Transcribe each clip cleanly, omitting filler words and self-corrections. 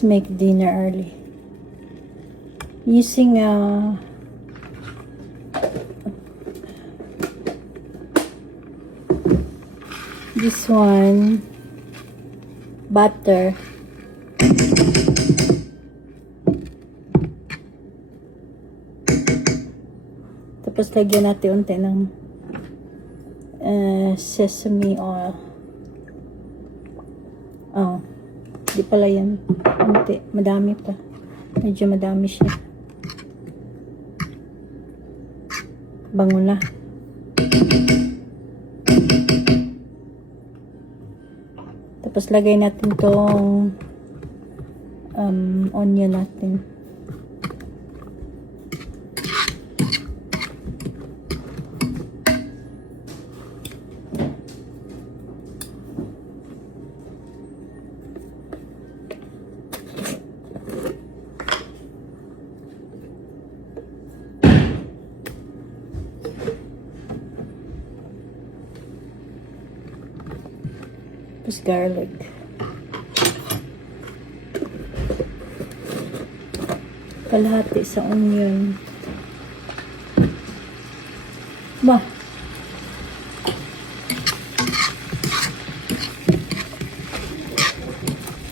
Let's make dinner early. Using this one, butter. Tapos lagyan natin unti ng sesame oil. Oh, di pala yan. Unti, madami pa. Medyo madami siya. Bango na. Tapos lagay natin tong onion natin. Tapos garlic. Kalahati sa onion. Ba?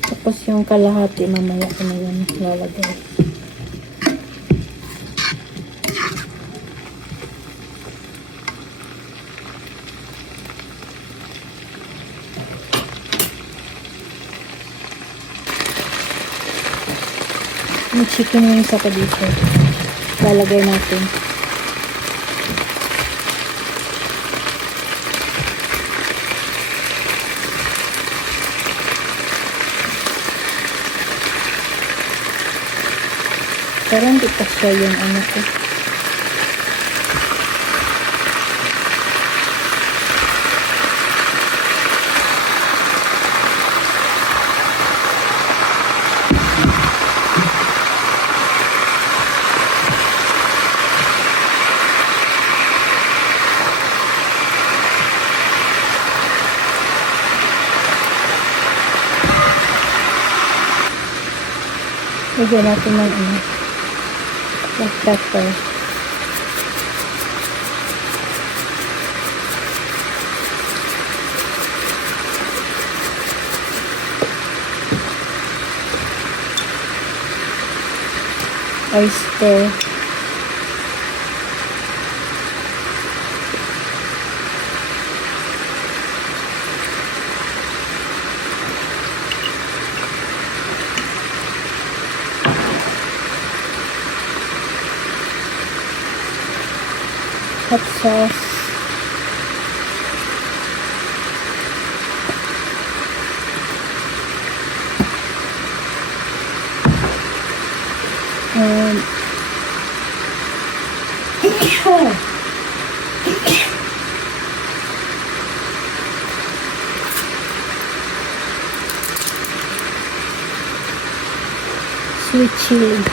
Tapos yung kalahati mamaya ko na yun lalagay. May chicken wings ako dito. Lalagay natin. Pero hindi pa siya yung ano ko. Lagyan natin ng black pepper. Oyster. Hot sauce. And sweet chili.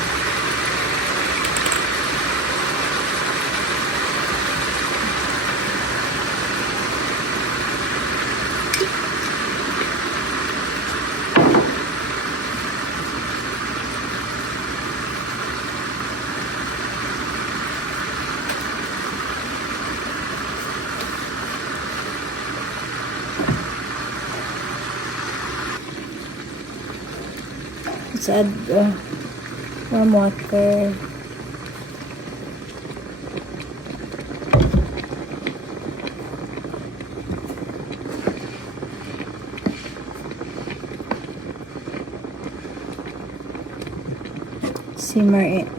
Let's add warm water. Simmer it.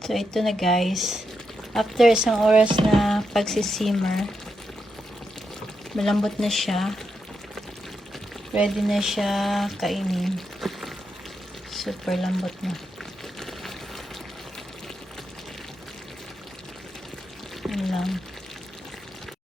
So ito na guys. After isang oras na pagsisimmer, malambot na siya. Ready na siya kainin. Super lambot na.